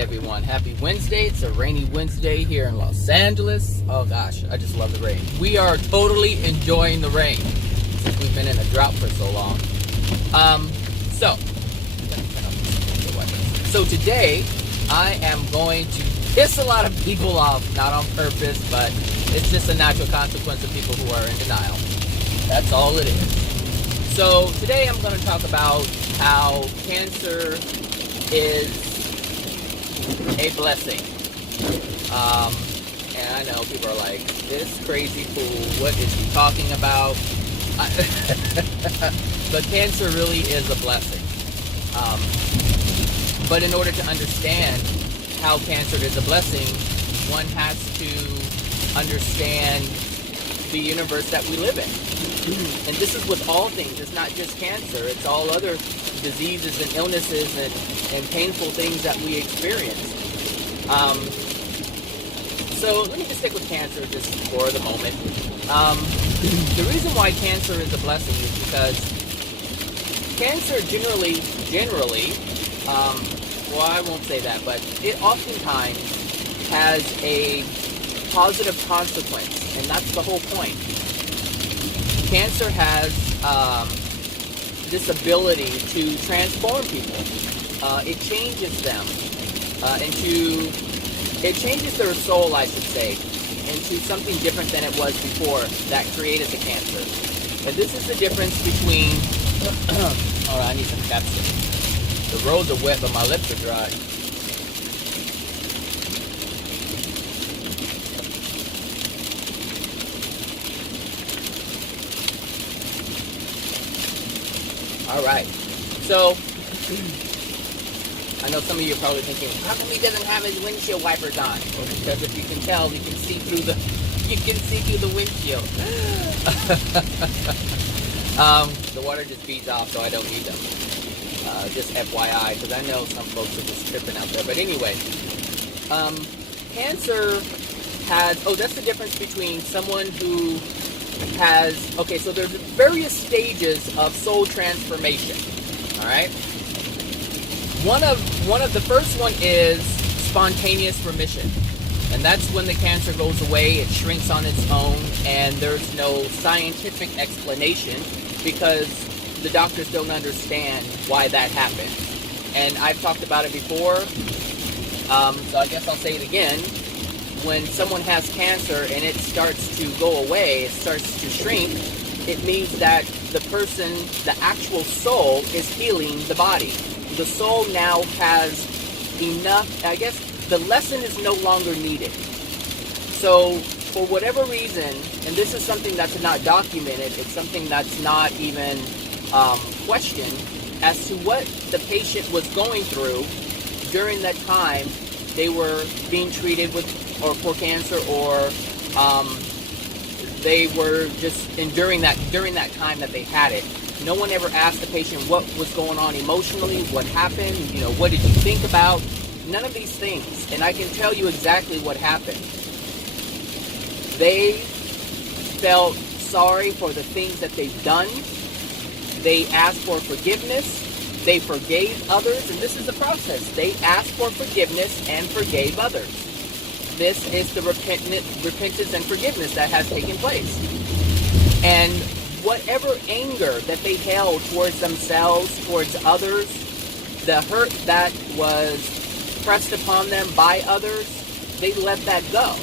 everyone. Happy Wednesday. It's a rainy Wednesday here in Los Angeles. Oh gosh, I just love the rain. We are totally enjoying the rain since we've been in a drought for so long. So today I am going to piss a lot of people off, not on purpose, but it's just a natural consequence of people who are in denial. That's all it is. So today I'm going to talk about how cancer is a blessing. And I know people are like, this crazy fool, what is he talking about? But cancer really is a blessing. But in order to understand how cancer is a blessing, one has to understand the universe that we live in. And this is with all things. It's not just cancer. It's all other diseases and illnesses and painful things that we experience. So let me just stick with cancer just for the moment. The reason why cancer is a blessing is because cancer generally, well, I won't say that, but it oftentimes has a positive consequence, and that's the whole point. Cancer has this ability to transform people. It changes them it changes their soul, I should say, into something different than it was before that created the cancer. And this is the difference between, oh, I need some chapstick. The roads are wet, but my lips are dry. All right, so I know some of you are probably thinking, how come he doesn't have his windshield wipers on? Well, because if you can tell, you can see through the windshield. The water just beads off, so I don't need them. Just FYI, because I know some folks are just tripping out there. But anyway, cancer has, that's the difference between someone who has, so there's various stages of soul transformation, all right? One of the first one is spontaneous remission, and that's when the cancer goes away, it shrinks on its own, and there's no scientific explanation because the doctors don't understand why that happened. And I've talked about it before, so I guess I'll say it again. When someone has cancer and it starts to go away, it starts to shrink, it means that the person, the actual soul, is healing the body. The soul now has enough, I guess the lesson is no longer needed. So for whatever reason, and this is something that's not documented, it's something that's not even questioned as to what the patient was going through during that time they were being treated with or for cancer, or they were just during that time that they had it. No one ever asked the patient what was going on emotionally, what happened, what did you think about? None of these things. And I can tell you exactly what happened. They felt sorry for the things that they've done. They asked for forgiveness. They forgave others, and this is the process. They asked for forgiveness and forgave others. This is the repentance and forgiveness that has taken place. And whatever anger that they held towards themselves, towards others, the hurt that was pressed upon them by others, they let that go.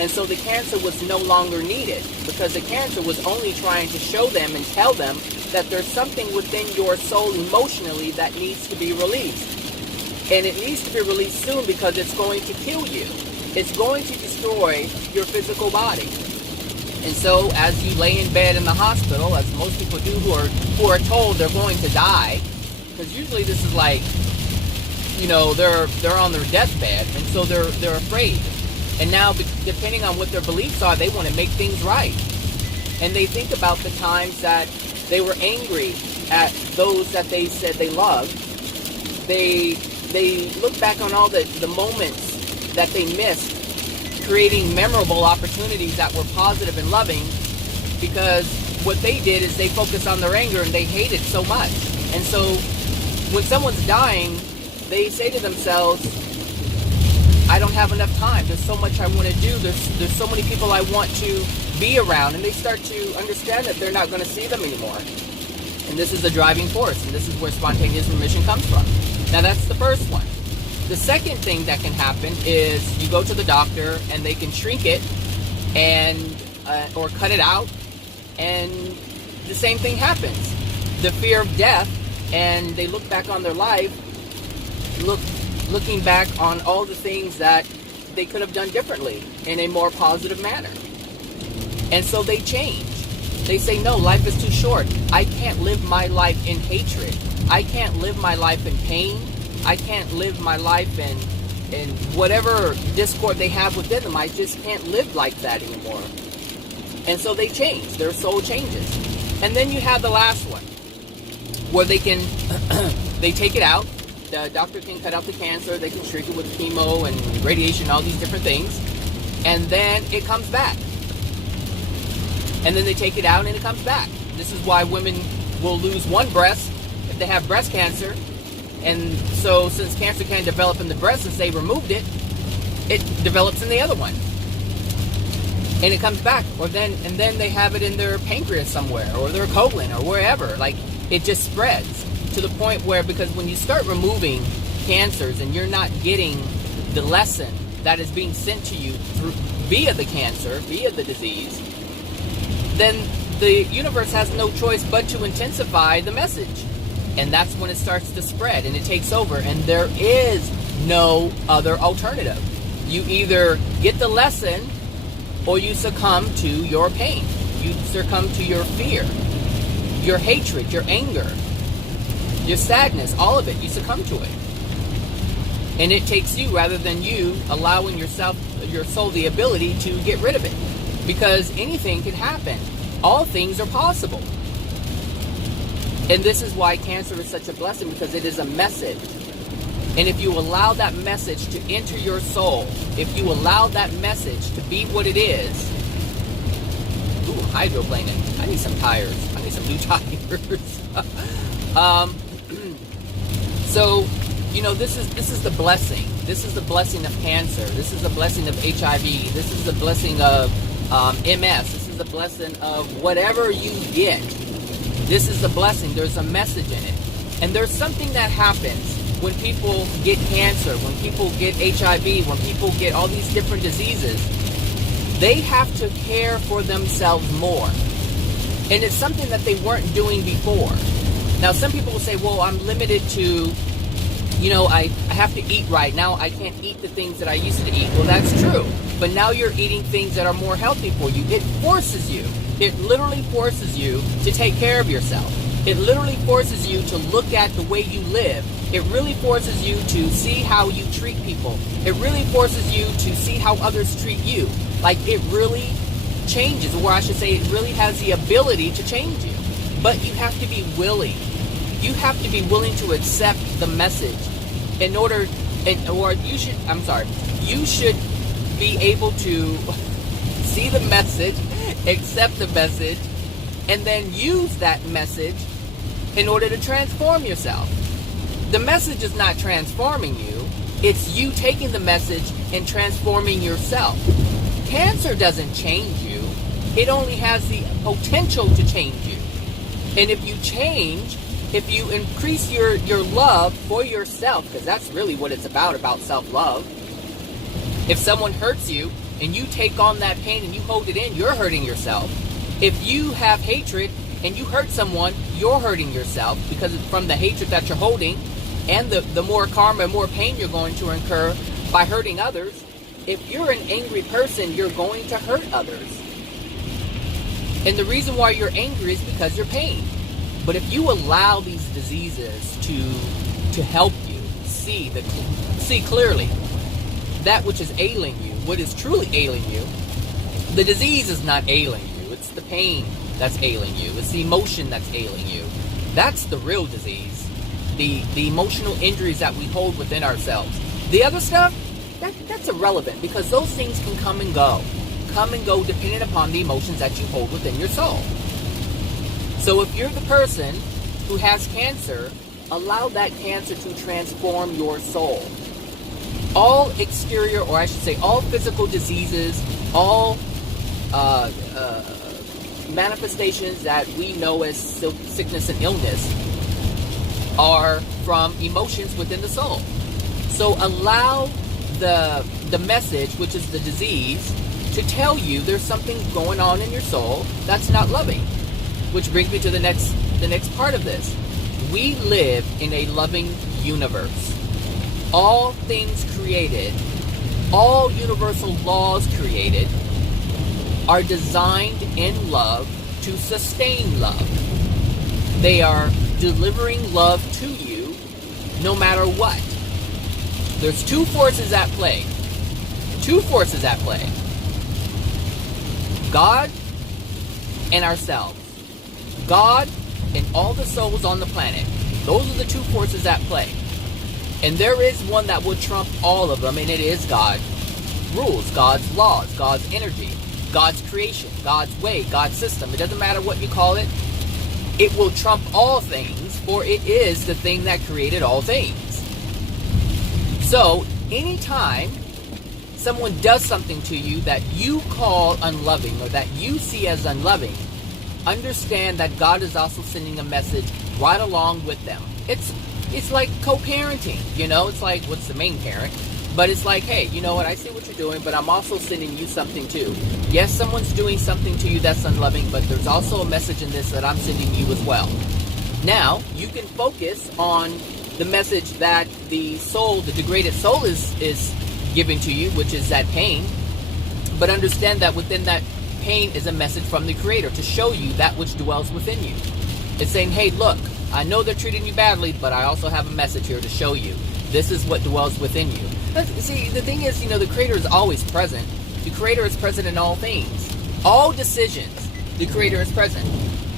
And so the cancer was no longer needed, because the cancer was only trying to show them and tell them that there's something within your soul emotionally that needs to be released. And it needs to be released soon because it's going to kill you. It's going to destroy your physical body. And so as you lay in bed in the hospital, as most people do who are told they're going to die, because usually this is like, they're on their deathbed, and so they're afraid. And now, depending on what their beliefs are, they want to make things right. And they think about the times that they were angry at those that they said they loved. They look back on all the moments that they missed, creating memorable opportunities that were positive and loving, because what they did is they focused on their anger and they hate it so much. And so when someone's dying, they say to themselves, have enough time. There's so much I want to do. There's so many people I want to be around, and they start to understand that they're not going to see them anymore. And this is the driving force, and this is where spontaneous remission comes from. Now, that's the first one. The second thing that can happen is you go to the doctor, and they can shrink it and or cut it out, and the same thing happens. The fear of death, and they look back on their life, looking back on all the things that they could have done differently in a more positive manner. And so they change. They say, no, life is too short. I can't live my life in hatred. I can't live my life in pain. I can't live my life in whatever discord they have within them. I just can't live like that anymore. And so they change. Their soul changes. And then you have the last one, where they can, they take it out. The doctor can cut out the cancer. They can shrink it with chemo and radiation, all these different things. And then it comes back. And then they take it out and it comes back. This is why women will lose one breast if they have breast cancer. And so since cancer can develop in the breast, since they removed it, it develops in the other one. And it comes back. And then they have it in their pancreas somewhere, or their colon, or wherever. Like, it just spreads to the point where, because when you start removing cancers and you're not getting the lesson that is being sent to you via the cancer, via the disease, then the universe has no choice but to intensify the message. And that's when it starts to spread and it takes over. And there is no other alternative. You either get the lesson or you succumb to your pain. You succumb to your fear, your hatred, your anger, your sadness, all of it. You succumb to it. And it takes you, rather than you allowing yourself, your soul, the ability to get rid of it. Because anything can happen. All things are possible. And this is why cancer is such a blessing, because it is a message. And if you allow that message to enter your soul, if you allow that message to be what it is, ooh, hydroplaning. I need some tires. I need some new tires. So, you know, this is the blessing. This is the blessing of cancer. This is the blessing of HIV. This is the blessing of MS. This is the blessing of whatever you get. This is the blessing. There's a message in it. And there's something that happens when people get cancer, when people get HIV, when people get all these different diseases. They have to care for themselves more. And it's something that they weren't doing before. Now, some people will say, well, I'm limited to, you know, I have to eat right. Now I can't eat the things that I used to eat. Well, that's true. But now you're eating things that are more healthy for you. It forces you. It literally forces you to take care of yourself. It literally forces you to look at the way you live. It really forces you to see how you treat people. It really forces you to see how others treat you. Like, it really changes, or I should say it really has the ability to change you. But you have to be willing. You have to be willing to accept the message in order, you should be able to see the message, accept the message, and then use that message in order to transform yourself. The message is not transforming you. It's you taking the message and transforming yourself. Cancer doesn't change you. It only has the potential to change you. And if you change, if you increase your love for yourself, because that's really what it's about self-love. If someone hurts you and you take on that pain and you hold it in, you're hurting yourself. If you have hatred and you hurt someone, you're hurting yourself, because it's from the hatred that you're holding, and the more karma and more pain you're going to incur by hurting others. If you're an angry person, you're going to hurt others. And the reason why you're angry is because you're pain. But if you allow these diseases to help you see clearly that which is ailing you, what is truly ailing you, the disease is not ailing you. It's the pain that's ailing you. It's the emotion that's ailing you. That's the real disease. The emotional injuries that we hold within ourselves. The other stuff, that's irrelevant, because those things can come and go depending upon the emotions that you hold within your soul. So if you're the person who has cancer, allow that cancer to transform your soul. all exterior, or I should say all physical diseases, all manifestations that we know as sickness and illness are from emotions within the soul. So allow the message, which is the disease, to tell you there's something going on in your soul that's not loving. Which brings me to the next part of this. We live in a loving universe. All things created, all universal laws created, are designed in love to sustain love. They are delivering love to you no matter what. There's two forces at play. Two forces at play. God and ourselves. God and all the souls on the planet. Those are the two forces at play. And there is one that will trump all of them, and it is God's rules, God's laws, God's energy, God's creation, God's way, God's system. It doesn't matter what you call it. It will trump all things, for it is the thing that created all things. So, anytime someone does something to you that you call unloving or that you see as unloving, understand that God is also sending a message right along with them. It's like co-parenting, you know? It's like, what's the main parent? But it's like, hey, you know what? I see what you're doing, but I'm also sending you something too. Yes, someone's doing something to you that's unloving, but there's also a message in this that I'm sending you as well. Now, you can focus on the message that the soul, the degraded soul is giving to you, which is that pain. But understand that within that pain is a message from the Creator to show you that which dwells within you. It's saying, hey, look, I know they're treating you badly, but I also have a message here to show you. This is what dwells within you. But see, the thing is, the Creator is always present. The Creator is present in all things. All decisions, the Creator is present.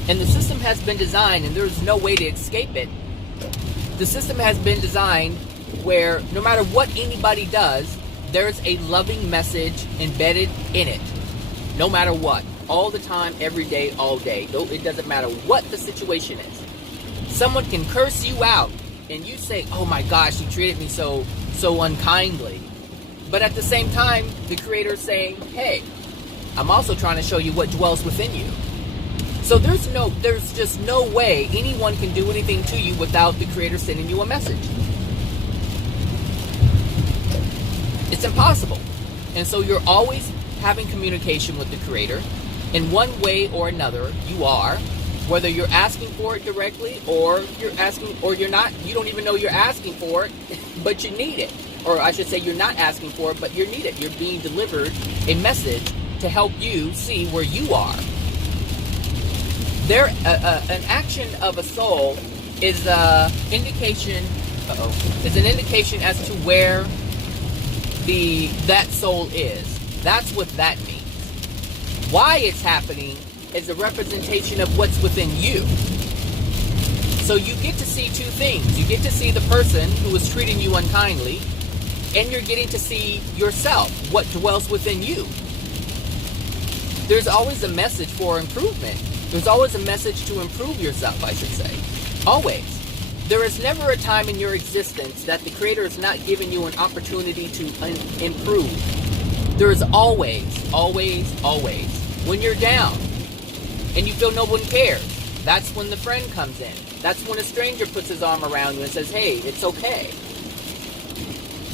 And the system has been designed, and there's no way to escape it. The system has been designed where no matter what anybody does, there's a loving message embedded in it. No matter what. All the time, every day, all day. It doesn't matter what the situation is. Someone can curse you out, and you say, oh my gosh, he treated me so unkindly. But at the same time, the Creator is saying, hey, I'm also trying to show you what dwells within you. So there's just no way anyone can do anything to you without the Creator sending you a message. It's impossible. And so you're always having communication with the Creator. In one way or another, you are. Whether you're asking for it directly or you're not, you don't even know you're asking for it, but you need it. Or I should say you're not asking for it, but you need it. You're being delivered a message to help you see where you are. An action of a soul is an indication as to where that soul is. That's what that means. Why it's happening is a representation of what's within you. So you get to see two things. You get to see the person who is treating you unkindly, and you're getting to see yourself, what dwells within you. There's always a message for improvement. There's always a message to improve yourself, I should say. Always. There is never a time in your existence that the Creator is not giving you an opportunity to improve. There is always, always, always. When you're down and you feel no one cares, that's when the friend comes in. That's when a stranger puts his arm around you and says, hey, it's okay.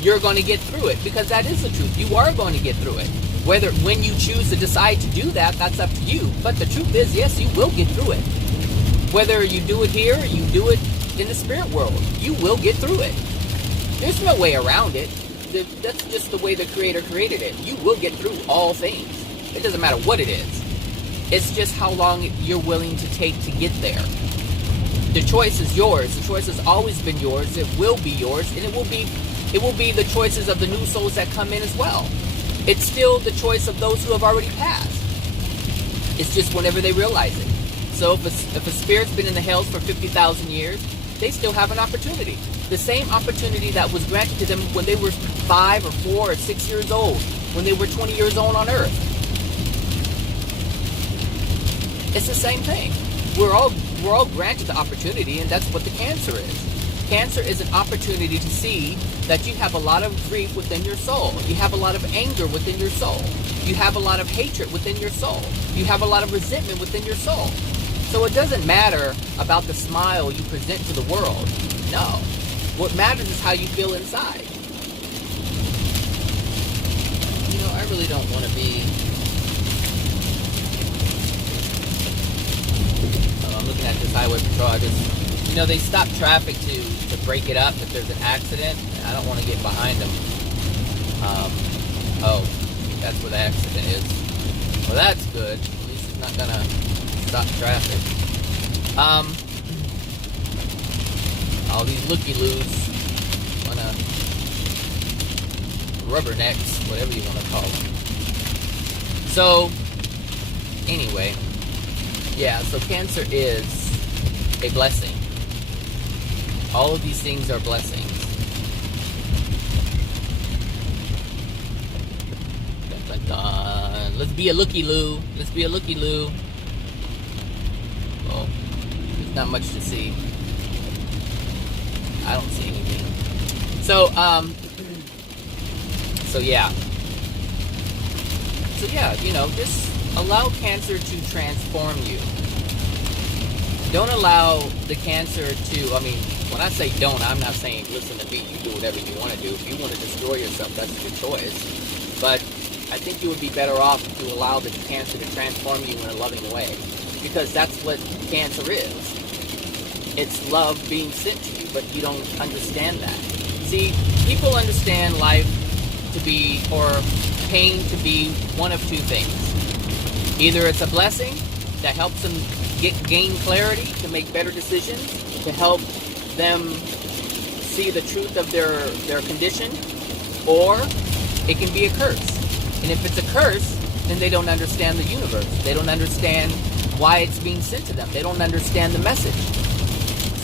You're going to get through it, because that is the truth. You are going to get through it. When you choose to decide to do that, that's up to you. But the truth is, yes, you will get through it. Whether you do it here or you do it in the spirit world, you will get through it. There's no way around it. That's just the way the Creator created it. You will get through all things. It doesn't matter what it is. It's just how long you're willing to take to get there. The choice is yours. The choice has always been yours. It will be yours, and it will be the choices of the new souls that come in as well. It's still the choice of those who have already passed. It's just whenever they realize it. So if a spirit's been in the hells for 50,000 years, they still have an opportunity. The same opportunity that was granted to them when they were 5 or 4 or 6 years old, when they were 20 years old on Earth. It's the same thing. We're all granted the opportunity, and that's what the cancer is. Cancer is an opportunity to see that you have a lot of grief within your soul. You have a lot of anger within your soul. You have a lot of hatred within your soul. You have a lot of resentment within your soul. So it doesn't matter about the smile you present to the world. No. What matters is how you feel inside. You know, I really don't want to be... I'm looking at this highway patrol. I just... You know, they stop traffic to break it up if there's an accident. I don't want to get behind them. Oh, that's where the accident is. Well, that's good. At least it's not going to stop traffic. All these looky-loos want to rubbernecks, whatever you want to call them. So, anyway, yeah, so Cancer is a blessing. All of these things are blessings. Dun, dun, dun. Let's be a looky-loo. Let's be a looky-loo. Well, there's not much to see. I don't see anything. So yeah, you know, just allow Cancer to transform you. Don't allow the Cancer to, I mean, when I say don't, I'm not saying listen to me, you do whatever you want to do. If you want to destroy yourself, that's your choice. But I think you would be better off to allow the Cancer to transform you in a loving way. Because that's what Cancer is. It's love being sent to you, but you don't understand that. See, people understand life to be, or pain to be, one of two things. Either it's a blessing that helps them gain clarity to make better decisions, to help them see the truth of their condition, or it can be a curse. And if it's a curse, then they don't understand the universe. They don't understand why it's being sent to them. They don't understand the message.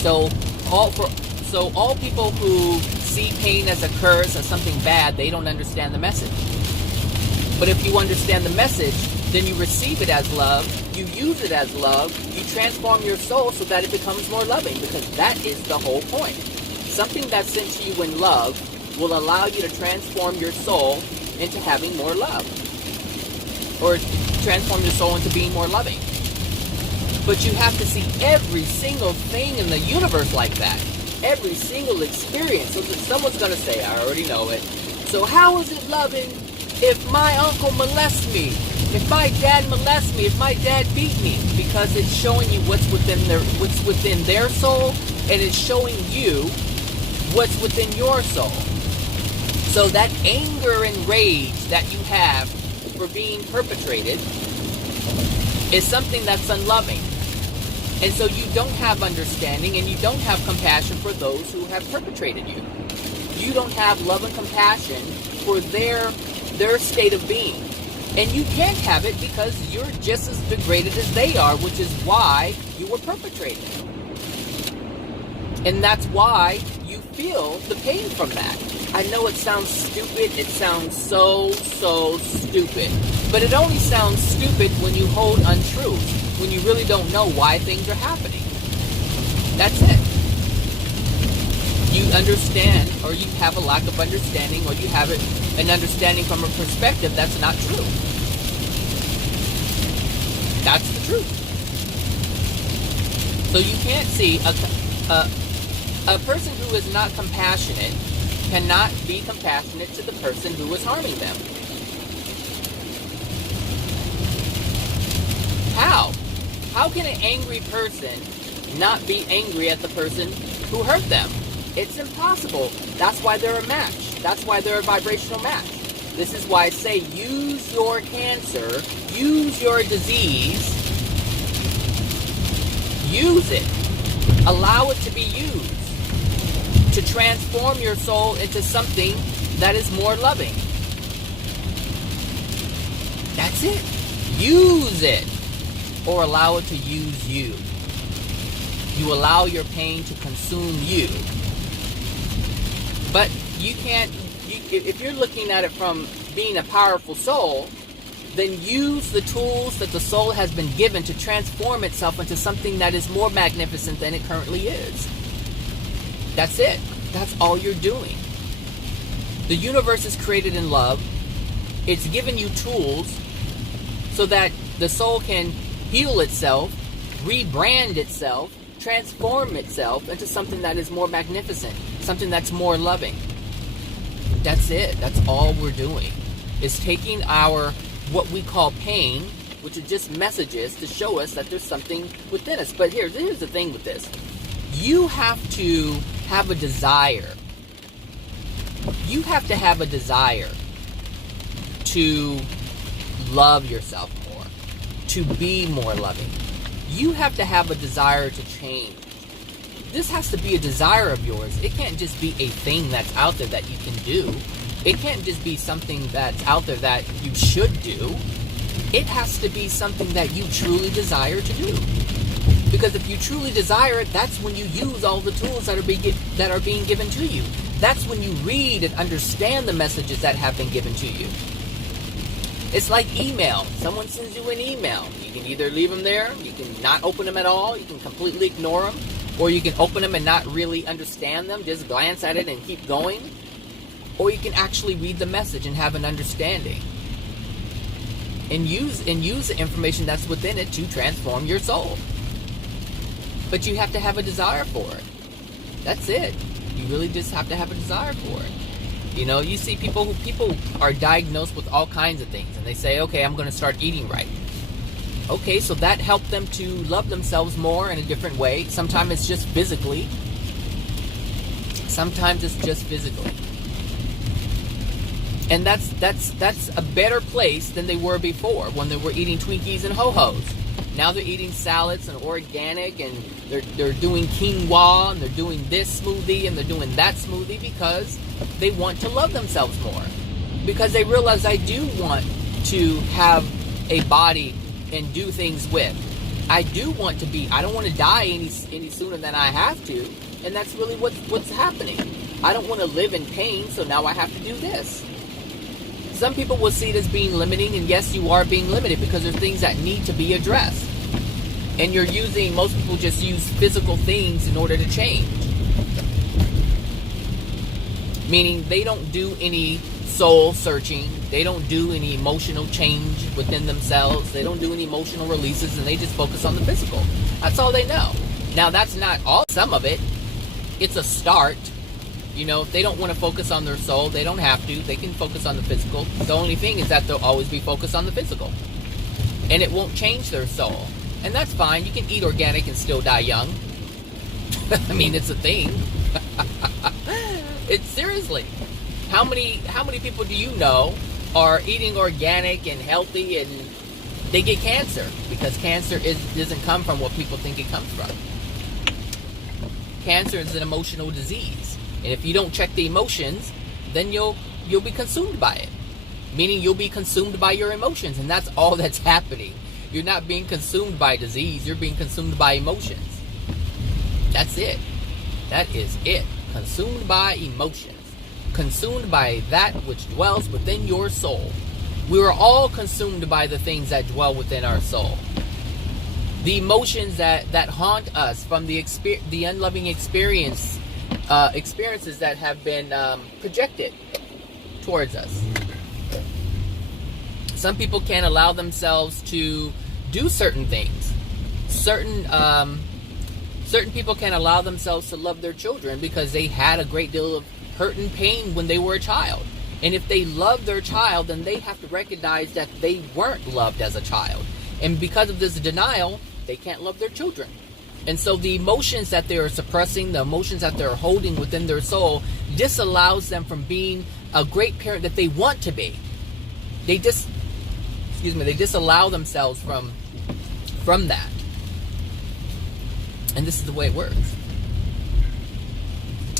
So all people who see pain as a curse, as something bad, they don't understand the message. But if you understand the message, then you receive it as love, you use it as love, you transform your soul so that it becomes more loving, because that is the whole point. Something that's sent to you in love will allow you to transform your soul into having more love, or transform your soul into being more loving. But you have to see every single thing in the universe like that. Every single experience. So that someone's going to say, I already know it. So how is it loving if my uncle molests me? If my dad molests me? If my dad beat me? Because it's showing you what's within their soul, and it's showing you what's within your soul. So that anger and rage that you have for being perpetrated is something that's unloving. And so you don't have understanding, and you don't have compassion for those who have perpetrated you. You don't have love and compassion for their state of being. And you can't have it because you're just as degraded as they are, which is why you were perpetrated. And that's why you feel the pain from that. I know it sounds stupid. It sounds so stupid. But it only sounds stupid when you hold untruth, when you really don't know why things are happening. That's it. You understand, or you have a lack of understanding, or you have an understanding from a perspective that's not true. That's the truth. So you can't see a person who is not compassionate cannot be compassionate to the person who is harming them. How? How can an angry person not be angry at the person who hurt them? It's impossible. That's why they're a match. That's why they're a vibrational match. This is why I say use your cancer, use your disease, use it. Allow it to be used to transform your soul into something that is more loving. That's it. Use it. Or allow it to use you. You allow your pain to consume you. But you can't, if you're looking at it from being a powerful soul, then use the tools that the soul has been given to transform itself into something that is more magnificent than it currently is. That's it. That's all you're doing. The universe is created in love. It's given you tools so that the soul can heal itself, rebrand itself, transform itself into something that is more magnificent, something that's more loving. That's it. That's all we're doing. Is taking our, what we call pain, which are just messages to show us that there's something within us. But here's the thing with this. You have to have a desire. You have to have a desire to love yourself more, to be more loving. You have to have a desire to change. This has to be a desire of yours. It can't just be a thing that's out there that you can do. It can't just be something that's out there that you should do. It has to be something that you truly desire to do. Because if you truly desire it, that's when you use all the tools that are being given to you. That's when you read and understand the messages that have been given to you. It's like email. Someone sends you an email. You can either leave them there, you can not open them at all, you can completely ignore them, or you can open them and not really understand them, just glance at it and keep going. Or you can actually read the message and have an understanding. And use the information that's within it to transform your soul. But you have to have a desire for it. That's it. You really just have to have a desire for it. You know, you see people are diagnosed with all kinds of things, and they say, okay, I'm going to start eating right. Okay, so that helped them to love themselves more in a different way. Sometimes it's just physically. Sometimes it's just physically. And that's a better place than they were before, when they were eating Twinkies and Ho-Hos. Now they're eating salads and organic, and they're doing quinoa, and they're doing this smoothie, and they're doing that smoothie, because they want to love themselves more. Because they realize, I do want to have a body and do things with. I do want to be, I don't want to die any sooner than I have to. And that's really what's happening. I don't want to live in pain, so now I have to do this. Some people will see it as being limiting, and yes, you are being limited because there's things that need to be addressed. And most people just use physical things in order to change. Meaning they don't do any soul searching. They don't do any emotional change within themselves. They don't do any emotional releases, and they just focus on the physical. That's all they know. Now, that's not all, some of it. It's a start. You know, if they don't want to focus on their soul, they don't have to. They can focus on the physical. The only thing is that they'll always be focused on the physical. And it won't change their soul. And that's fine. You can eat organic and still die young. I mean, it's a thing. It's seriously. How many people do you know are eating organic and healthy and they get cancer? Because cancer doesn't come from what people think it comes from. Cancer is an emotional disease. And if you don't check the emotions, then you'll be consumed by it. Meaning you'll be consumed by your emotions. And that's all that's happening. You're not being consumed by disease. You're being consumed by emotions. That's it. That is it. Consumed by emotions. Consumed by that which dwells within your soul. We are all consumed by the things that dwell within our soul. The emotions that haunt us from the unloving experiences that have been projected towards us. Some people can't allow themselves to do certain things. Certain people can't allow themselves to love their children because they had a great deal of hurt and pain when they were a child. And if they love their child, then they have to recognize that they weren't loved as a child. And because of this denial, they can't love their children. And so the emotions that they are suppressing, the emotions that they're holding within their soul, disallows them from being a great parent that they want to be. They disallow themselves from that. And this is the way it works.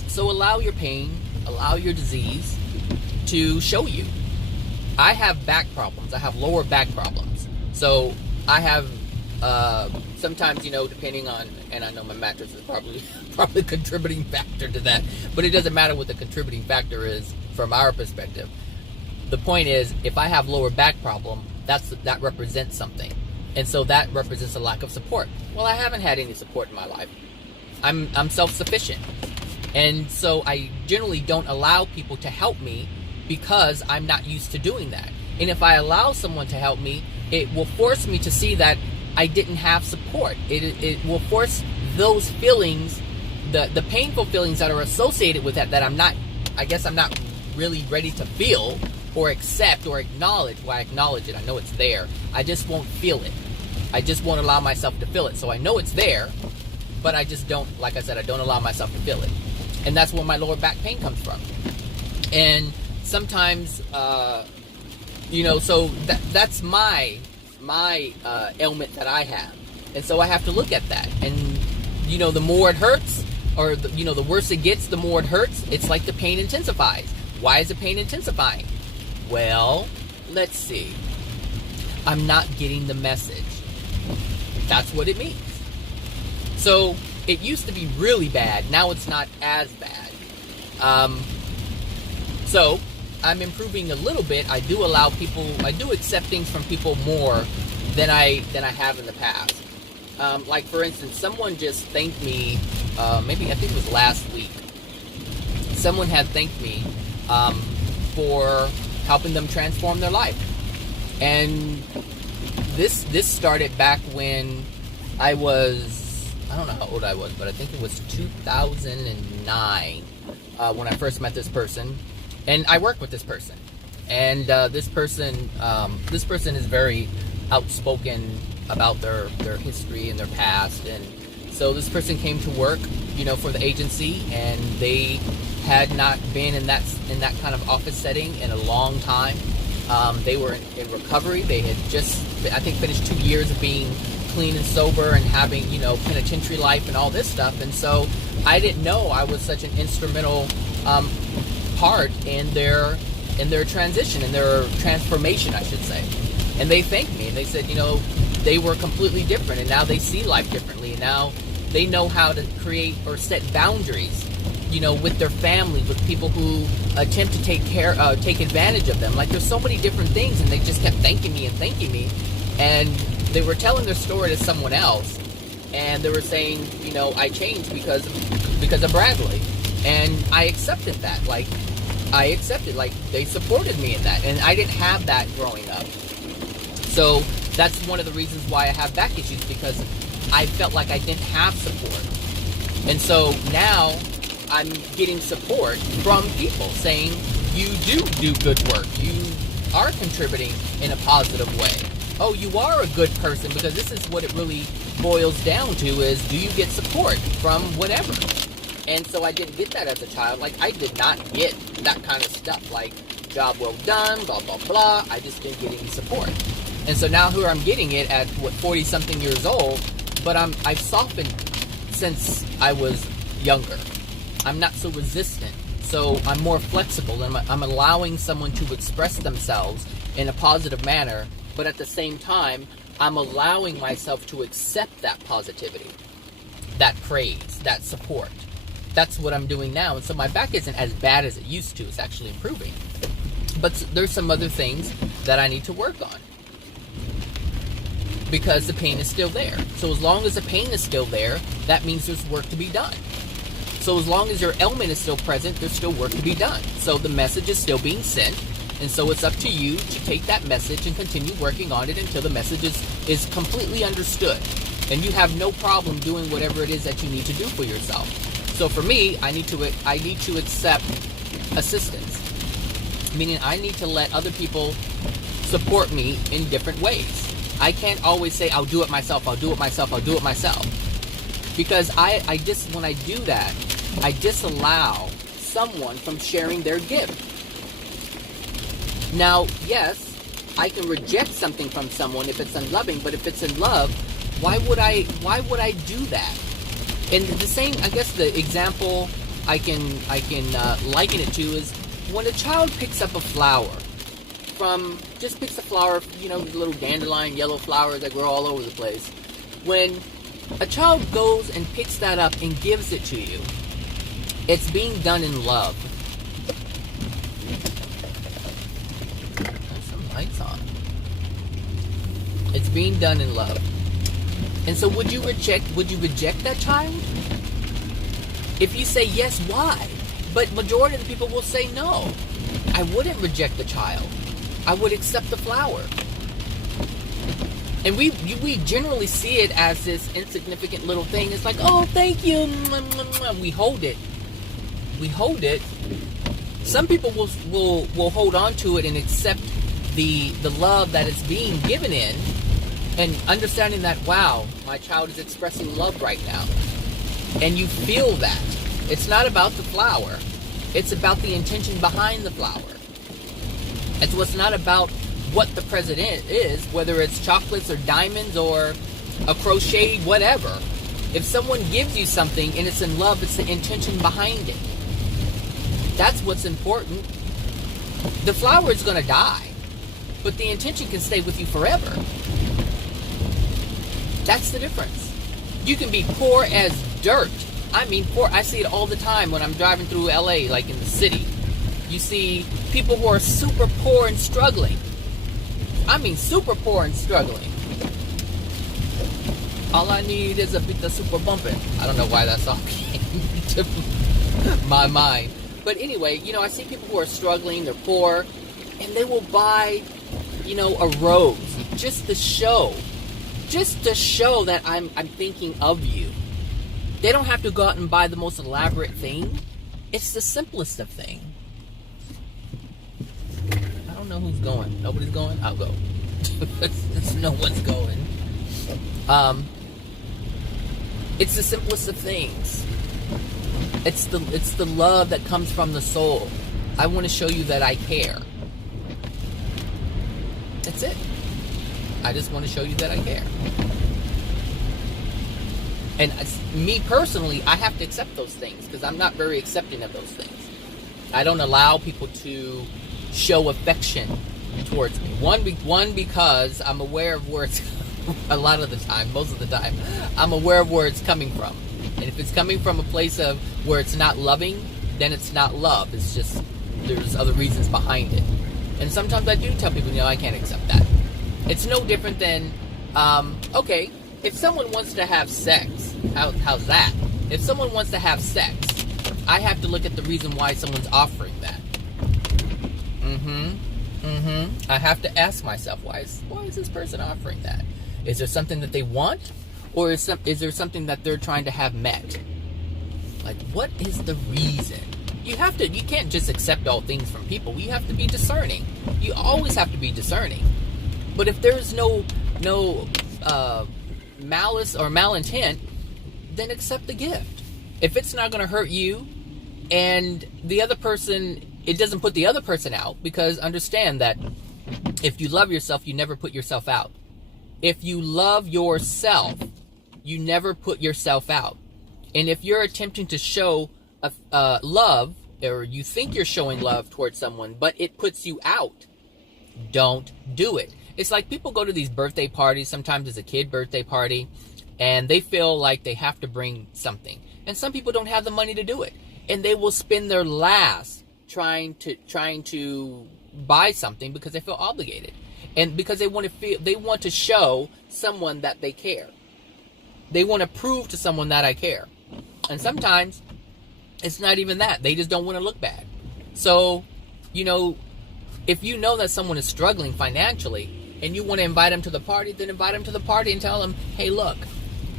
So allow your pain, allow your disease to show you. I have back problems. I have lower back problems. So I have sometimes, depending on, and I know my mattress is probably a contributing factor to that, but it doesn't matter what the contributing factor is from our perspective. The point is, if I have lower back problem, that represents something. And so that represents a lack of support. Well, I haven't had any support in my life. I'm self-sufficient. And so I generally don't allow people to help me because I'm not used to doing that. And if I allow someone to help me, it will force me to see that I didn't have support. It will force those feelings, the painful feelings that are associated with that I'm not really ready to feel or accept or acknowledge. Well, I acknowledge it. I know it's there. I just won't feel it. I just won't allow myself to feel it. So I know it's there, but I just don't, like I said, I don't allow myself to feel it. And that's where my lower back pain comes from. And sometimes, so that's my ailment that I have. And so I have to look at that. And, the more it hurts, or, the worse it gets, the more it hurts, it's like the pain intensifies. Why is the pain intensifying? Well, let's see. I'm not getting the message. That's what it means. So it used to be really bad. Now it's not as bad. So I'm improving a little bit. I do accept things from people more than I have in the past. Like for instance, someone just thanked me, I think it was last week. Someone had thanked me for helping them transform their life. And this started back when I don't know how old I was, but I think it was 2009 when I first met this person. And I work with this person. And this person is very outspoken about their history and their past. And so this person came to work, for the agency, and they had not been in that kind of office setting in a long time. They were in recovery. They had just, I think, finished 2 years of being clean and sober and having, penitentiary life and all this stuff. And so I didn't know I was such an instrumental part in their transition, in their transformation, I should say. And they thanked me, and they said, they were completely different, and now they see life differently, and now they know how to create or set boundaries, with their family, with people who attempt to take advantage of them. Like, there's so many different things, and they just kept thanking me. And they were telling their story to someone else, and they were saying, I changed because of Bradley. And I accepted that. Like, they supported me in that. And I didn't have that growing up. So that's one of the reasons why I have back issues, because I felt like I didn't have support. And so now I'm getting support from people saying, you do good work. You are contributing in a positive way. Oh, you are a good person, because this is what it really boils down to, is, do you get support from whatever? And so I didn't get that as a child. Like, I did not get that kind of stuff, like, job well done, blah, blah, blah. I just didn't get any support. And so now here I'm getting it at, 40-something years old, but I've softened since I was younger. I'm not so resistant, so I'm more flexible, and I'm allowing someone to express themselves in a positive manner, but at the same time, I'm allowing myself to accept that positivity, that praise, that support. That's what I'm doing now, and so my back isn't as bad as it used to. It's actually improving. But there's some other things that I need to work on, because the pain is still there. So as long as the pain is still there, that means there's work to be done. So as long as your ailment is still present, there's still work to be done. So the message is still being sent, and so it's up to you to take that message and continue working on it until the message is completely understood. And you have no problem doing whatever it is that you need to do for yourself. So for me, I need to accept assistance. Meaning I need to let other people support me in different ways. I can't always say, I'll do it myself. Because when I do that, I disallow someone from sharing their gift. Now, yes, I can reject something from someone if it's unloving, but if it's in love, why would I do that? And the same, I guess the example I can liken it to is when a child picks up a flower picks a flower, little dandelion yellow flowers that grow all over the place. When a child goes and picks that up and gives it to you, it's being done in love. There's some lights on. It's being done in love. And so would you reject that child? If you say yes, why? But majority of the people will say no. I wouldn't reject the child. I would accept the flower. And we generally see it as this insignificant little thing. It's like, oh, thank you. We hold it. We hold it. Some people will hold on to it and accept the love that is being given in, and understanding that, wow, my child is expressing love right now. And you feel that. It's not about the flower. It's about the intention behind the flower. It's not about what the present is, whether it's chocolates or diamonds or a crochet, whatever. If someone gives you something and it's in love, it's the intention behind it. That's what's important. The flower is going to die, but the intention can stay with you forever. That's the difference. You can be poor as dirt. I mean, poor. I see it all the time when I'm driving through LA, like in the city. You see people who are super poor and struggling. I mean, super poor and struggling. All I need is a bit of super bumping. I don't know why that song came to my mind. But anyway, I see people who are struggling, they're poor, and they will buy, a rose just to show that I'm thinking of you. They don't have to go out and buy the most elaborate thing. It's the simplest of things. I don't know who's going. Nobody's going? I'll go. No one's going. It's the simplest of things. It's the love that comes from the soul. I want to show you that I care. That's it. I just want to show you that I care. And me personally, I have to accept those things because I'm not very accepting of those things. I don't allow people to show affection towards me. One because I'm aware of where it's a lot of the time, most of the time, I'm aware of where it's coming from. And if it's coming from a place of where it's not loving, then it's not love. It's just there's other reasons behind it. And sometimes I do tell people, I can't accept that. It's no different than, okay, if someone wants to have sex, how's that? If someone wants to have sex, I have to look at the reason why someone's offering that. I have to ask myself, why is this person offering that? Is there something that they want? Or is there something that they're trying to have met? Like, what is the reason? You can't just accept all things from people. You have to be discerning. You always have to be discerning. But if there's no malice or malintent, then accept the gift. If it's not going to hurt you and the other person, it doesn't put the other person out, because understand that if you love yourself, you never put yourself out. If you love yourself, you never put yourself out. And if you're attempting to show love, or you think you're showing love towards someone, but it puts you out, don't do it. It's like people go to these birthday parties. Sometimes it's a kid birthday party, and they feel like they have to bring something. And some people don't have the money to do it, and they will spend their last trying to buy something because they feel obligated, and because they want to show someone that they care. They want to prove to someone that I care. And sometimes it's not even that. They just don't want to look bad. So, if you know that someone is struggling financially and you want to invite them to the party, then invite them to the party and tell them, hey, look,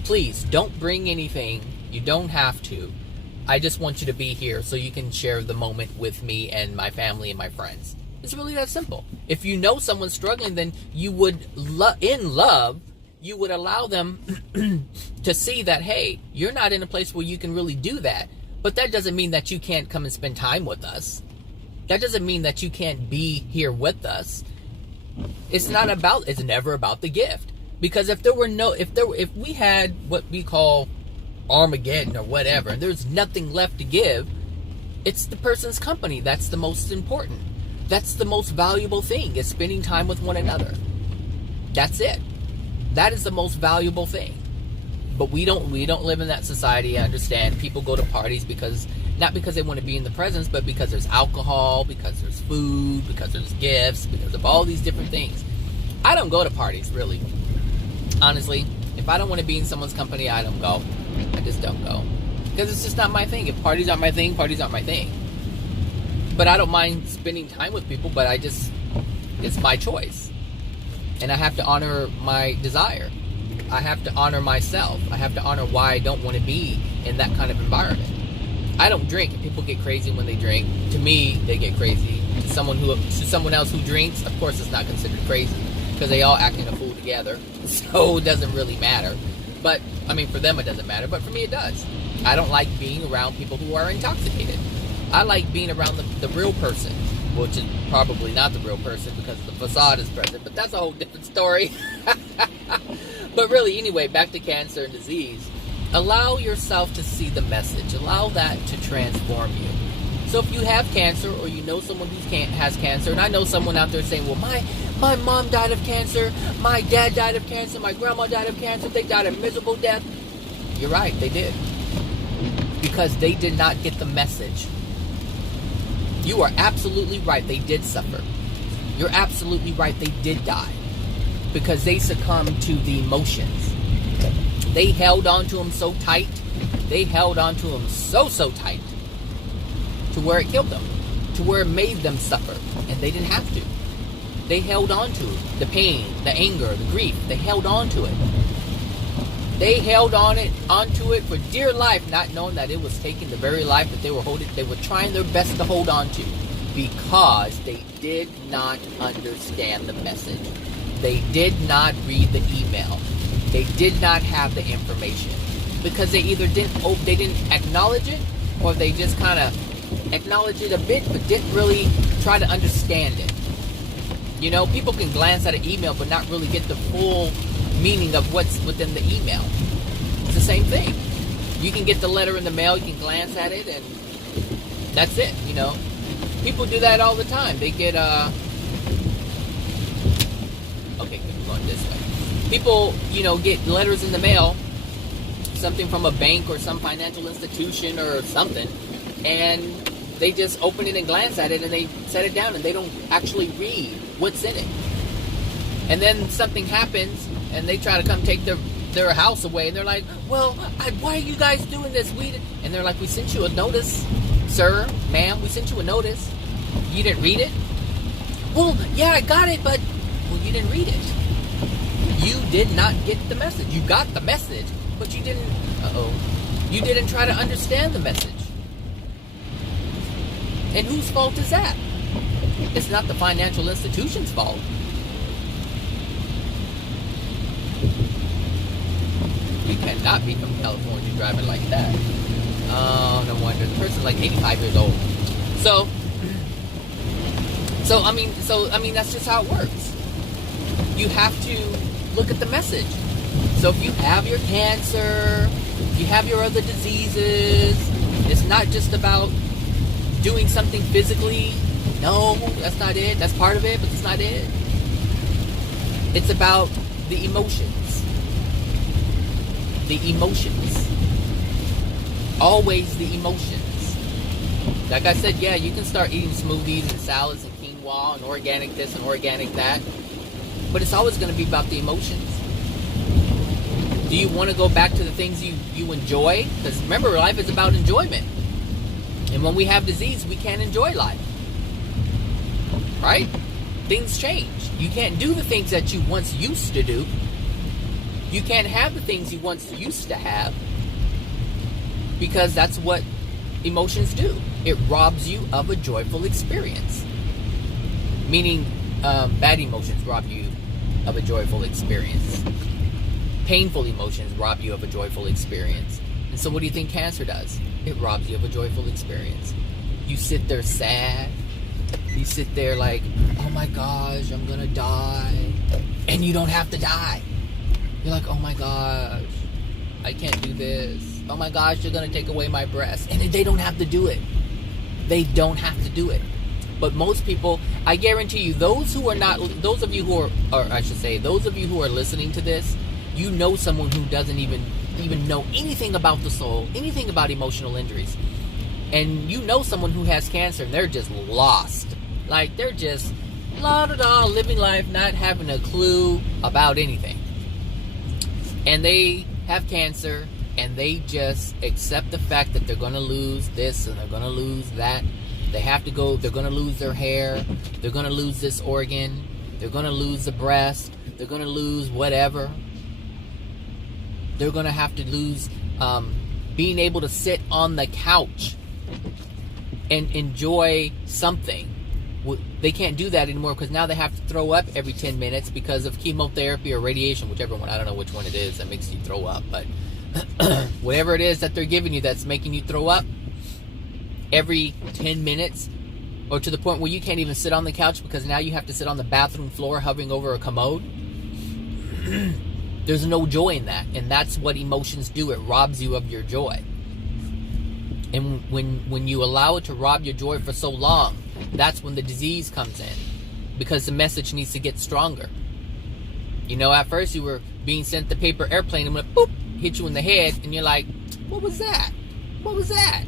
please don't bring anything. You don't have to. I just want you to be here so you can share the moment with me and my family and my friends. It's really that simple. If you know someone's struggling, then you would, in love, you would allow them to see that, hey, you're not in a place where you can really do that. But that doesn't mean that you can't come and spend time with us. That doesn't mean that you can't be here with us. It's never about the gift. Because if we had what we call Armageddon or whatever, and there's nothing left to give, it's the person's company that's the most important. That's the most valuable thing, is spending time with one another. That's it. That is the most valuable thing. But we don't live in that society. I understand people go to parties not because they want to be in the presence, but because there's alcohol, because there's food, because there's gifts, because of all these different things. I don't go to parties, really. Honestly, if I don't want to be in someone's company, I don't go. I just don't go. Because it's just not my thing. If parties aren't my thing, parties aren't my thing. But I don't mind spending time with people, but it's my choice. And I have to honor my desire. I have to honor myself. I have to honor why I don't want to be in that kind of environment. I don't drink. People get crazy when they drink. To me, they get crazy. To someone else who drinks, of course, it's not considered crazy because they all acting a fool together. So it doesn't really matter. But I mean, for them it doesn't matter. But for me, it does. I don't like being around people who are intoxicated. I like being around the real person, which is probably not the real person because the facade is present. But that's a whole different story. But really, anyway, back to cancer and disease. Allow yourself to see the message. Allow that to transform you. So if you have cancer or you know someone who has cancer, and I know someone out there saying, well, my mom died of cancer, my dad died of cancer, my grandma died of cancer, they died a miserable death. You're right, they did. Because they did not get the message. You are absolutely right, they did suffer. You're absolutely right, they did die. Because they succumbed to the emotions. They held on to him so tight. They held on to him so tight. To where it killed them. To where it made them suffer. And they didn't have to. They held on to the pain, the anger, the grief. They held on to it. They held onto it for dear life, not knowing that it was taking the very life that they were trying their best to hold on to. Because they did not understand the message. They did not read the email. They did not have the information because they either didn't acknowledge it, or they just kind of acknowledged it a bit but didn't really try to understand it. You know, people can glance at an email but not really get the full meaning of what's within the email. It's the same thing. You can get the letter in the mail, you can glance at it, and that's it. You know, people do that all the time. They get this way. People, get letters in the mail, something from a bank or some financial institution or something, and they just open it and glance at it and they set it down and they don't actually read what's in it. And then something happens and they try to come take their house away and they're like, well, why are you guys doing this? And they're like, we sent you a notice, sir, ma'am, we sent you a notice. You didn't read it? Well, yeah, I got it, but you didn't read it. You did not get the message. You got the message, but you didn't, you didn't try to understand the message. And whose fault is that? It's not the financial institution's fault. You cannot be from California driving like that. Oh, no wonder. The person's like 85 years old. So I mean, that's just how it works. You have to look at the message. So if you have your cancer, if you have your other diseases, it's not just about doing something physically. No, that's not it. That's part of it, but that's not it. It's about the emotions. The emotions. Always the emotions. Like I said, yeah, you can start eating smoothies and salads and quinoa and organic this and organic that. But it's always going to be about the emotions. Do you want to go back to the things you enjoy? Because remember, life is about enjoyment. And when we have disease, we can't enjoy life. Right? Things change. You can't do the things that you once used to do. You can't have the things you once used to have. Because that's what emotions do. It robs you of a joyful experience. Meaning, bad emotions rob you of a joyful experience. Painful emotions rob you of a joyful experience. And so what do you think cancer does? It robs you of a joyful experience. You sit there sad. You sit there like, oh my gosh, I'm gonna die. And you don't have to die. You're like, oh my gosh, I can't do this. Oh my gosh, they're gonna take away my breast. And they don't have to do it. They don't have to do it. But most people, I guarantee you, those of you who are listening to this, you know someone who doesn't even know anything about the soul, anything about emotional injuries. And you know someone who has cancer and they're just lost. Like, they're just living life, not having a clue about anything. And they have cancer and they just accept the fact that they're going to lose this and they're going to lose that. They have to go, they're going to lose their hair, they're going to lose this organ, they're going to lose the breast, they're going to lose whatever. They're going to have to lose being able to sit on the couch and enjoy something. They can't do that anymore because now they have to throw up every 10 minutes because of chemotherapy or radiation, whichever one. I don't know which one it is that makes you throw up, but whatever it is that they're giving you that's making you throw up every 10 minutes, or to the point where you can't even sit on the couch because now you have to sit on the bathroom floor hovering over a commode. There's no joy in that, and that's what emotions do. It robs you of your joy. And when you allow it to rob your joy for so long, that's when the disease comes in, because the message needs to get stronger. You know, at first you were being sent the paper airplane and went boop, hit you in the head, and you're like, what was that? What was that?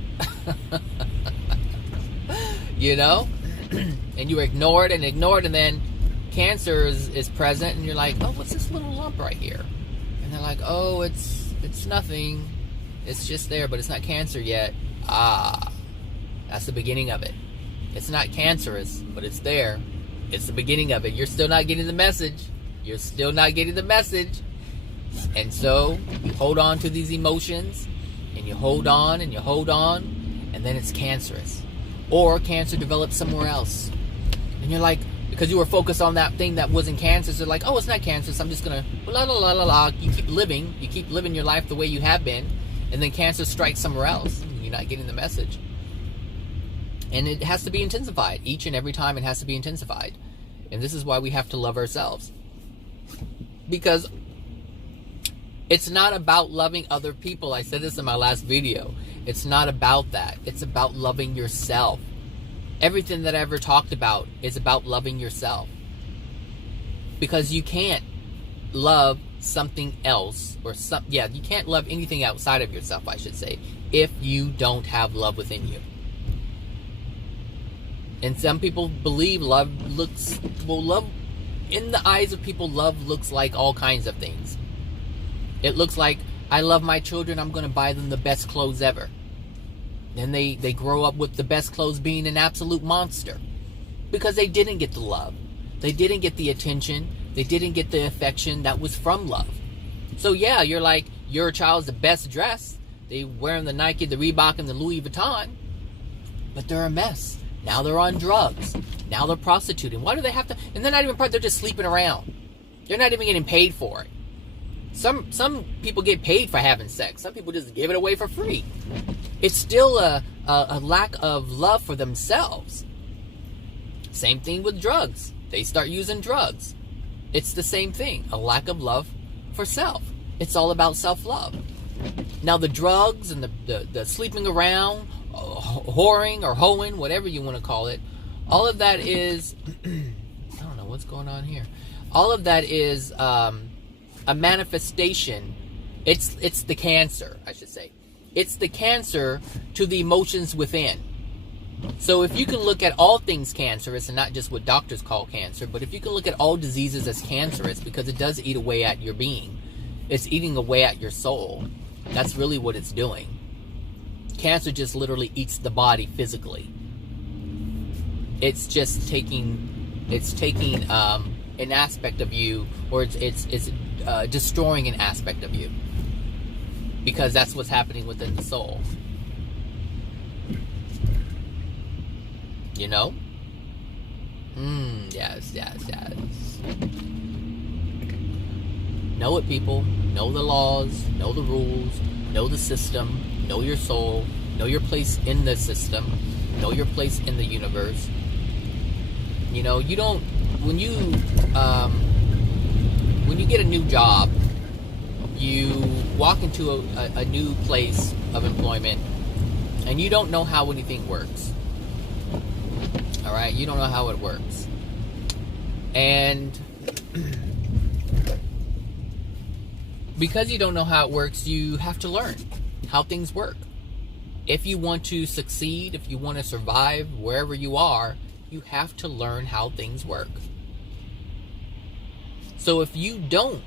You know? And you ignored and ignored, and then cancer is present, and you're like, oh, what's this little lump right here? And they're like, oh, it's nothing. It's just there, but it's not cancer yet. Ah, that's the beginning of it. It's not cancerous, but it's there. It's the beginning of it. You're still not getting the message. You're still not getting the message. And so you hold on to these emotions, and you hold on, and you hold on, and then it's cancerous. Or cancer develops somewhere else. And you're like, because you were focused on that thing that wasn't cancerous, you're like, oh, it's not cancerous, I'm just gonna la la la la la. You keep living your life the way you have been, and then cancer strikes somewhere else. You're not getting the message. And it has to be intensified. Each and every time it has to be intensified. And this is why we have to love ourselves. Because it's not about loving other people. I said this in my last video. It's not about that. It's about loving yourself. Everything that I ever talked about is about loving yourself. Because you can't love something else, or you can't love anything outside of yourself, I should say, if you don't have love within you. And some people believe love in the eyes of people, love looks like all kinds of things. It looks like, I love my children, I'm going to buy them the best clothes ever. Then they grow up with the best clothes being an absolute monster. Because they didn't get the love. They didn't get the attention. They didn't get the affection that was from love. So yeah, you're like, your child's the best dressed. They wearing the Nike, the Reebok, and the Louis Vuitton. But they're a mess. Now they're on drugs. Now they're prostituting. Why do they have to? And they're not even, they're just sleeping around. They're not even getting paid for it. Some people get paid for having sex. Some people just give it away for free. It's still a lack of love for themselves. Same thing with drugs. They start using drugs. It's the same thing. A lack of love for self. It's all about self-love. Now the drugs and the sleeping around, whoring or hoeing, whatever you want to call it, all of that is, I don't know what's going on here. All of that is a manifestation. It's the cancer, I should say. It's the cancer to the emotions within. So if you can look at all things cancerous, and not just what doctors call cancer, but if you can look at all diseases as cancerous, because it does eat away at your being. It's eating away at your soul. That's really what it's doing. Cancer just literally eats the body physically. It's just taking an aspect of you, or it's destroying an aspect of you, because that's what's happening within the soul. You know? Yes. Know it, people. Know the laws. Know the rules. Know the system. Know your soul. Know your place in the system. Know your place in the universe. You know, you don't... When you get a new job, you walk into a new place of employment, and you don't know how anything works. Alright? You don't know how it works. And because you don't know how it works, you have to learn how things work. If you want to succeed, if you want to survive wherever you are, you have to learn how things work. So if you don't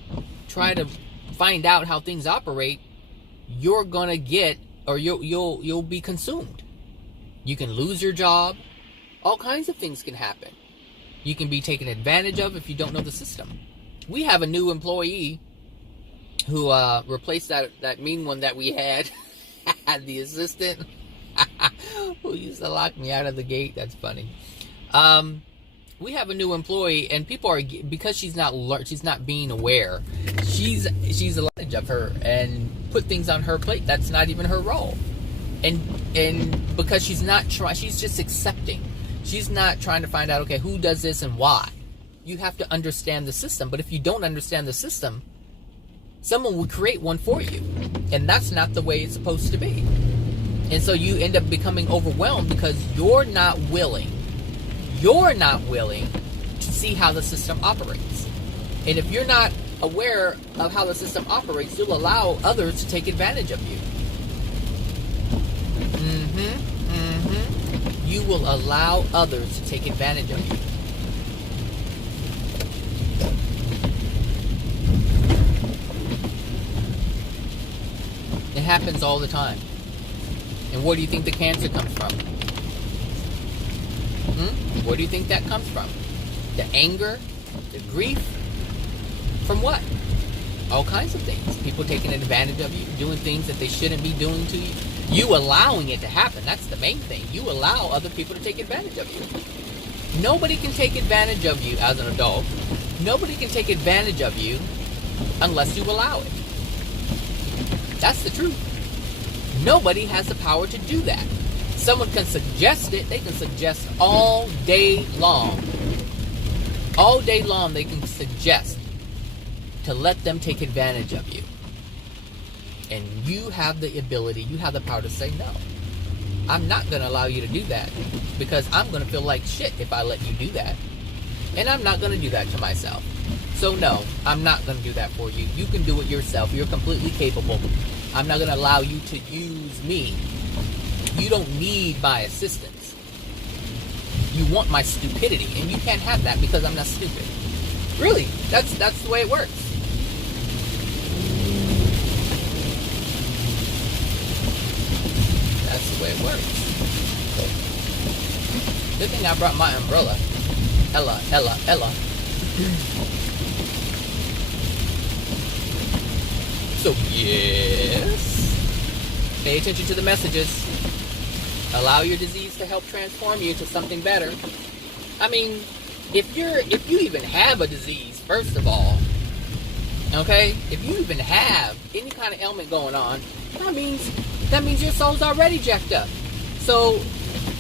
try to find out how things operate, you're gonna get, or you'll be consumed. You can lose your job. All kinds of things can happen. You can be taken advantage of if you don't know the system. We have a new employee who replaced that mean one that we had, the assistant who used to lock me out of the gate. That's funny. We have a new employee, and people are, because she's not being aware. She's advantage of her and put things on her plate that's not even her role, and because she's just accepting. She's not trying to find out, okay, who does this and why. You have to understand the system, but if you don't understand the system, someone will create one for you, and that's not the way it's supposed to be. And so you end up becoming overwhelmed because you're not willing to see how the system operates. And if you're not aware of how the system operates, you'll allow others to take advantage of you. You will allow others to take advantage of you. It happens all the time. And where do you think the cancer comes from? Where do you think that comes from? The anger, the grief, from what? All kinds of things. People taking advantage of you, doing things that they shouldn't be doing to you. You allowing it to happen. That's the main thing. You allow other people to take advantage of you. Nobody can take advantage of you as an adult. Nobody can take advantage of you unless you allow it. That's the truth. Nobody has the power to do that. Someone can suggest it. They can suggest all day long. All day long they can suggest to let them take advantage of you. And you have the ability, you have the power to say no. I'm not going to allow you to do that because I'm going to feel like shit if I let you do that. And I'm not going to do that to myself. So no, I'm not going to do that for you. You can do it yourself. You're completely capable. I'm not going to allow you to use me. You don't need my assistance. You want my stupidity, and you can't have that because I'm not stupid. Really, that's the way it works. That's the way it works. Good thing I brought my umbrella. Ella. So yes, pay attention to the messages. Allow your disease to help transform you into something better. I mean, if you even have a disease, first of all, okay, if you even have any kind of ailment going on, that means your soul's already jacked up. So,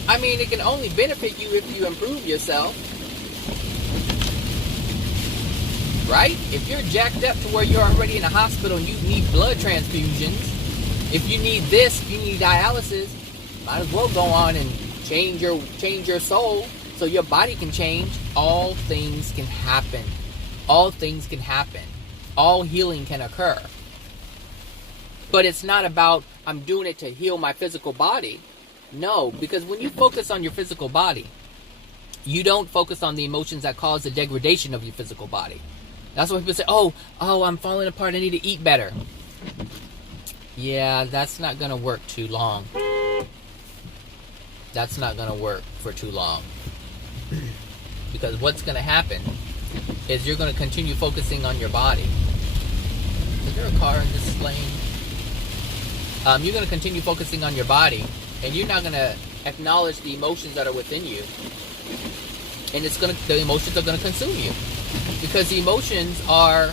I mean, it can only benefit you if you improve yourself. Right? If you're jacked up to where you're already in a hospital and you need blood transfusions, if you need this, if you need dialysis, might as well go on and change your soul so your body can change. All things can happen. All things can happen. All healing can occur. But it's not about, I'm doing it to heal my physical body. No, because when you focus on your physical body, you don't focus on the emotions that cause the degradation of your physical body. That's why people say, oh, I'm falling apart, I need to eat better. Yeah, that's not going to work too long. That's not going to work for too long. Because what's going to happen is you're going to continue focusing on your body. Is there a car in this lane? You're going to continue focusing on your body, and you're not going to acknowledge the emotions that are within you. And the emotions are going to consume you. Because the emotions are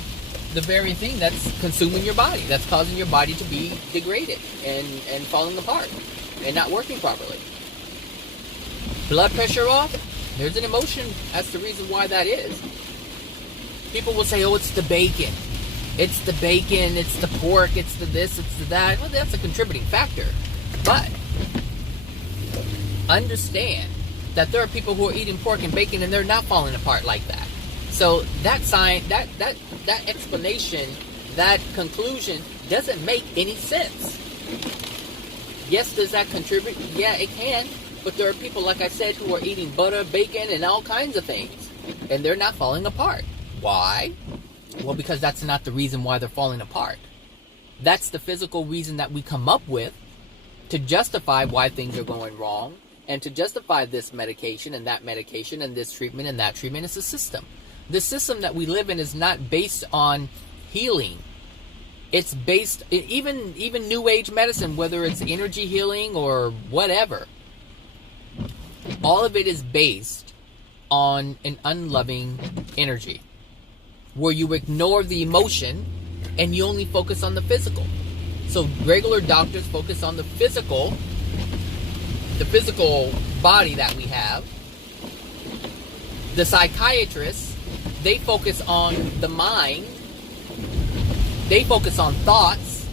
the very thing that's consuming your body, that's causing your body to be degraded and falling apart and not working properly. Blood pressure off, there's an emotion. That's the reason why that is. People will say, oh, it's the bacon. It's the bacon, it's the pork, it's the this, it's the that. Well, that's a contributing factor. But understand that there are people who are eating pork and bacon and they're not falling apart like that. So that explanation, that conclusion doesn't make any sense. Yes, does that contribute? Yeah, it can. But there are people, like I said, who are eating butter, bacon, and all kinds of things. And they're not falling apart. Why? Well, because that's not the reason why they're falling apart. That's the physical reason that we come up with to justify why things are going wrong, and to justify this medication and that medication and this treatment and that treatment. It's a system. The system that we live in is not based on healing. It's based, even New Age medicine, whether it's energy healing or whatever, all of it is based on an unloving energy, where you ignore the emotion and you only focus on the physical. So regular doctors focus on the physical body that we have. The psychiatrists, they focus on the mind. They focus on thoughts.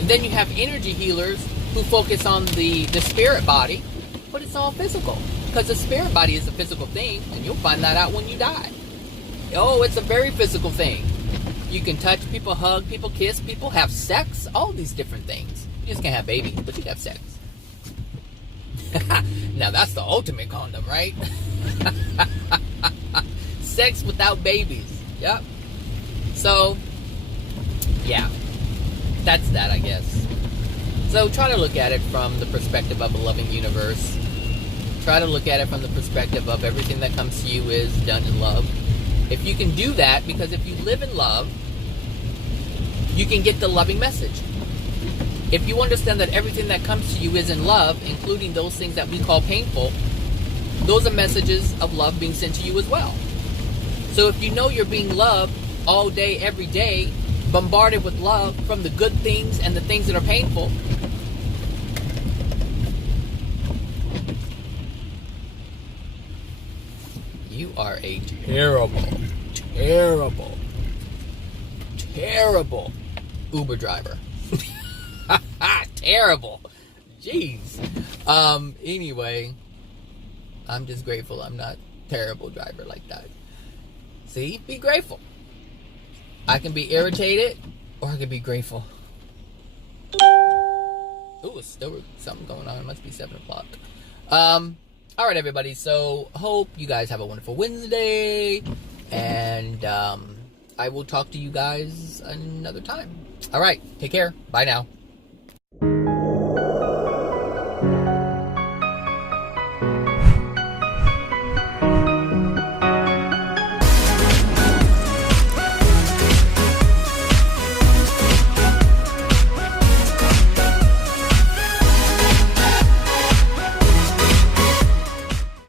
And then you have energy healers who focus on the spirit body, but it's all physical. Because the spirit body is a physical thing, and you'll find that out when you die. Oh, it's a very physical thing. You can touch people, hug people, kiss people, have sex, all these different things. You just can't have babies, but you can have sex. Now that's the ultimate condom, right? Sex without babies. Yep. So, yeah. That's that, I guess. So try to look at it from the perspective of a loving universe. Try to look at it from the perspective of everything that comes to you is done in love. If you can do that, because if you live in love, you can get the loving message. If you understand that everything that comes to you is in love, including those things that we call painful, those are messages of love being sent to you as well. So if you know you're being loved all day, every day, bombarded with love from the good things and the things that are painful, you are a terrible Uber driver. Terrible. Jeez. Anyway, I'm just grateful I'm not a terrible driver like that. See? Be grateful. I can be irritated, or I can be grateful. Ooh, it's still something going on. It must be 7 o'clock. Alright, everybody. So, hope you guys have a wonderful Wednesday. And, I will talk to you guys another time. Alright, take care. Bye now.